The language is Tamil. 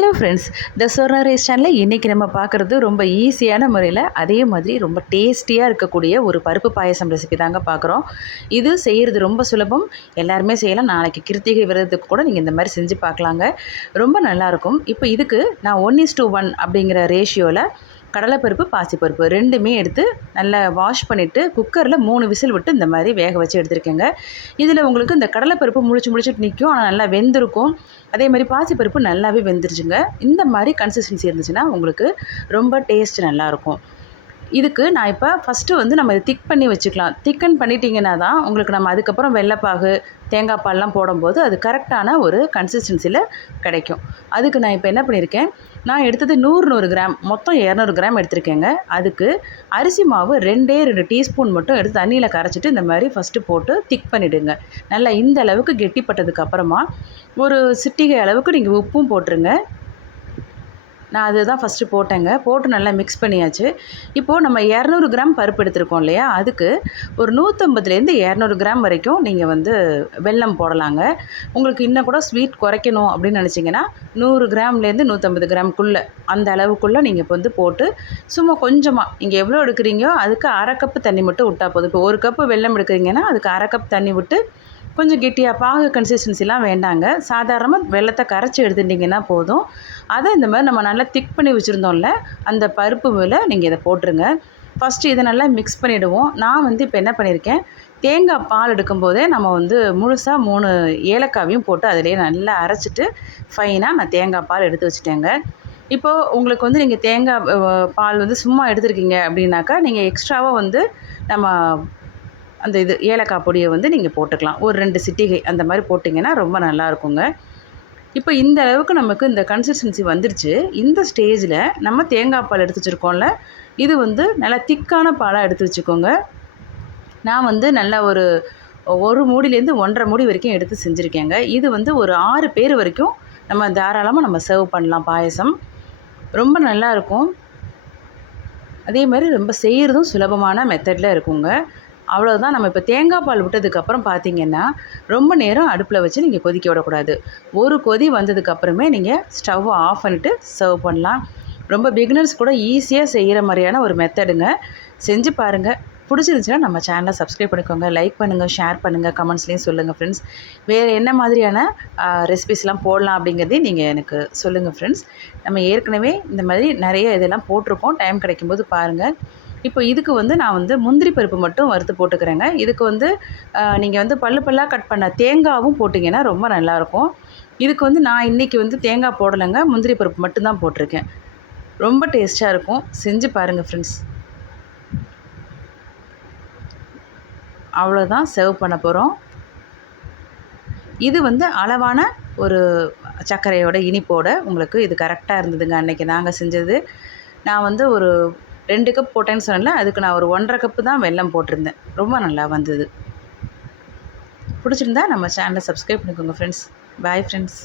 Hello friends the Sorna race சேனலில் இன்றைக்கி நம்ம பார்க்குறது ரொம்ப ஈஸியான முறையில் அதே மாதிரி ரொம்ப டேஸ்டியாக இருக்கக்கூடிய ஒரு பருப்பு பாயசம் ரெசிபி தாங்க பார்க்குறோம். இது செய்கிறது ரொம்ப சுலபம். எல்லாருமே செய்யலாம். நாளைக்கு கிருத்திகை விரதத்துக்கு கூட நீங்கள் இந்த மாதிரி செஞ்சு பார்க்கலாங்க. ரொம்ப நல்லாயிருக்கும் இப்போ இதுக்கு நான் ஒன் இஸ் டூ ஒன் அப்படிங்கிற ரேஷியோவில் கடலைப்பருப்பு பாசிப்பருப்பு ரெண்டுமே எடுத்து நல்லா வாஷ் பண்ணிவிட்டு குக்கரில் மூணு விசில் விட்டு இந்த மாதிரி வேக வச்சு எடுத்துருக்கேங்க. இதில் உங்களுக்கு இந்த கடலைப்பருப்பு முழிச்சு முழிச்சிட்டு நிற்கும் ஆனால் நல்லா வெந்திருக்கும். அதே மாதிரி பாசிப்பருப்பு நல்லாவே வெந்துருச்சுங்க. இந்த மாதிரி கன்சிஸ்டன்சி இருந்துச்சுன்னா உங்களுக்கு ரொம்ப டேஸ்ட் நல்லாயிருக்கும் இதுக்கு நான் இப்போ ஃபஸ்ட்டு வந்து நம்ம இதை திக் பண்ணி வச்சுக்கலாம். திக்கன் பண்ணிட்டீங்கன்னா தான் உங்களுக்கு நம்ம அதுக்கப்புறம் வெள்ளைப்பாகு தேங்காய் பால்லாம் போடும்போது அது கரெக்டான ஒரு கன்சிஸ்டன்சியில் கிடைக்கும். அதுக்கு நான் இப்போ என்ன பண்ணியிருக்கேன் நான் எடுத்தது நூறு நூறு கிராம் மொத்தம் இரநூறு கிராம் எடுத்திருக்கேங்க. அதுக்கு அரிசி மாவு ரெண்டே ரெண்டு டீஸ்பூன் மட்டும் எடுத்து தண்ணியில் கரைச்சிட்டு இந்த மாதிரி ஃபஸ்ட்டு போட்டு திக் பண்ணிவிடுங்க நல்லா இந்த அளவுக்கு கெட்டிப்பட்டதுக்கு அப்புறமா ஒரு சிட்டிகை அளவுக்கு நீங்கள் உப்பும் போட்டுருங்க. நான் அதுதான் ஃபஸ்ட்டு போட்டேங்க. போட்டு நல்லா மிக்ஸ் பண்ணியாச்சு. இப்போது நம்ம இரநூறு கிராம் பருப்பு எடுத்திருக்கோம் இல்லையா? அதுக்கு ஒரு நூற்றம்பதுலேருந்து இரநூறு கிராம் வரைக்கும் நீங்கள் வந்து வெல்லம் போடலாங்க. உங்களுக்கு இன்னும் கூட ஸ்வீட் குறைக்கணும் அப்படின்னு நினச்சிங்கன்னா நூறு கிராம்லேருந்து நூற்றம்பது கிராம்குள்ளே அந்த அளவுக்குள்ளே நீங்கள் இப்போ வந்து போட்டு சும்மா கொஞ்சமாக நீங்கள் எவ்வளோ எடுக்கிறீங்களோ அதுக்கு அரை கப்பு தண்ணி மட்டும் விட்டால் போதும். இப்போ ஒரு கப்பு வெல்லம் எடுக்கிறீங்கன்னா அதுக்கு அரை கப் தண்ணி விட்டு கொஞ்சம் கெட்டியாக பாகு கன்சிஸ்டன்சிலாம் வேண்டாங்க. சாதாரணமாக வெள்ளத்தை கரைச்சி எடுத்துட்டிங்கன்னா போதும். அதை இந்த மாதிரி நம்ம நல்லா திக் பண்ணி வச்சுருந்தோம்ல அந்த பருப்பு மேலே நீங்கள் இதை போட்டுருங்க. ஃபஸ்ட்டு இதை நல்லா மிக்ஸ் பண்ணிவிடுவோம் நான் வந்து இப்போ என்ன பண்ணியிருக்கேன் தேங்காய் பால் எடுக்கும்போதே நம்ம வந்து முழுசாக மூணு ஏலக்காவையும் போட்டு அதிலே நல்லா அரைச்சிட்டு ஃபைனாக நான் தேங்காய் பால் எடுத்து வச்சுட்டேங்க. இப்போது உங்களுக்கு வந்து நீங்கள் தேங்காய் பால் வந்து சும்மா எடுத்துருக்கீங்க அப்படின்னாக்கா நீங்கள் எக்ஸ்ட்ராவாக வந்து நம்ம அந்த இது ஏலக்காய் பொடியை வந்து நீங்கள் போட்டுக்கலாம். ஒரு ரெண்டு சிட்டிகை அந்த மாதிரி போட்டிங்கன்னா ரொம்ப நல்லாயிருக்குங்க இப்போ இந்த அளவுக்கு நமக்கு இந்த கன்சிஸ்டன்சி வந்துருச்சு. இந்த ஸ்டேஜில் நம்ம தேங்காய் பால் எடுத்து வச்சுருக்கோம்ல இது வந்து நல்லா திக்கான பாலாக எடுத்து வச்சுக்கோங்க. நான் வந்து நல்லா ஒரு ஒரு மூடிலேருந்து ஒன்றரை மூடி வரைக்கும் எடுத்து செஞ்சுருக்கேங்க. இது வந்து ஒரு ஆறு பேர் வரைக்கும் நம்ம தாராளமாக நம்ம சர்வ் பண்ணலாம் பாயசம். ரொம்ப நல்லாயிருக்கும் அதே மாதிரி ரொம்ப செய்கிறதும் சுலபமான மெத்தடில் இருக்குங்க. அவ்வளோதான் நம்ம இப்போ தேங்காய் பால் விட்டதுக்கப்புறம் பார்த்தீங்கன்னா ரொம்ப நேரம் அடுப்பில் வச்சு நீங்கள் கொதிக்க விடக்கூடாது. ஒரு கொதி வந்ததுக்கப்புறமே நீங்கள் ஸ்டவ்வை ஆஃப் பண்ணிவிட்டு சர்வ் பண்ணலாம். ரொம்ப பிகினர்ஸ் கூட ஈஸியாக செய்கிற மாதிரியான ஒரு மெத்தடுங்க. செஞ்சு பாருங்கள் பிடிச்சிருந்துச்சுன்னா நம்ம சேனலை சப்ஸ்கிரைப் பண்ணிக்கோங்க. லைக் பண்ணுங்கள் ஷேர் பண்ணுங்கள் கமெண்ட்ஸ்லேயும் சொல்லுங்கள் ஃப்ரெண்ட்ஸ் வேறு என்ன மாதிரியான ரெசிபிஸ்லாம் போடலாம் அப்படிங்கிறதையும் நீங்கள் எனக்கு சொல்லுங்கள் ஃப்ரெண்ட்ஸ் நம்ம ஏற்கனவே இந்த மாதிரி நிறைய இதெல்லாம் போட்டிருக்கோம். டைம் கிடைக்கும்போது பாருங்கள் இப்போ இதுக்கு வந்து நான் வந்து முந்திரி பருப்பு மட்டும் வறுத்து போட்டுக்கிறேங்க. இதுக்கு வந்து நீங்கள் வந்து பல்லு பல்லாக கட் பண்ண தேங்காவும் போட்டிங்கன்னா ரொம்ப நல்லாயிருக்கும். இதுக்கு வந்து நான் இன்றைக்கி வந்து தேங்காய் போடலைங்க. முந்திரி பருப்பு மட்டும்தான் போட்டிருக்கேன். ரொம்ப டேஸ்ட்டாக இருக்கும். செஞ்சு பாருங்கள் ஃப்ரெண்ட்ஸ். அவ்வளோதான் சர்வ் பண்ண போகிறோம் இது வந்து அளவான ஒரு சர்க்கரையோட இனிப்போட உங்களுக்கு இது கரெக்டாக இருந்ததுங்க அன்றைக்கி நாங்கள் செஞ்சது. நான் வந்து ஒரு ரெண்டு கப் போட்டேன்னு சொன்னல அதுக்கு நான் ஒரு ஒன்றரை கப்பு தான் வெல்லம் போட்டிருந்தேன். ரொம்ப நல்லா வந்தது. பிடிச்சிருந்தா நம்ம சேனலை சப்ஸ்கிரைப் பண்ணிக்கோங்க ஃப்ரெண்ட்ஸ் பாய் ஃப்ரெண்ட்ஸ்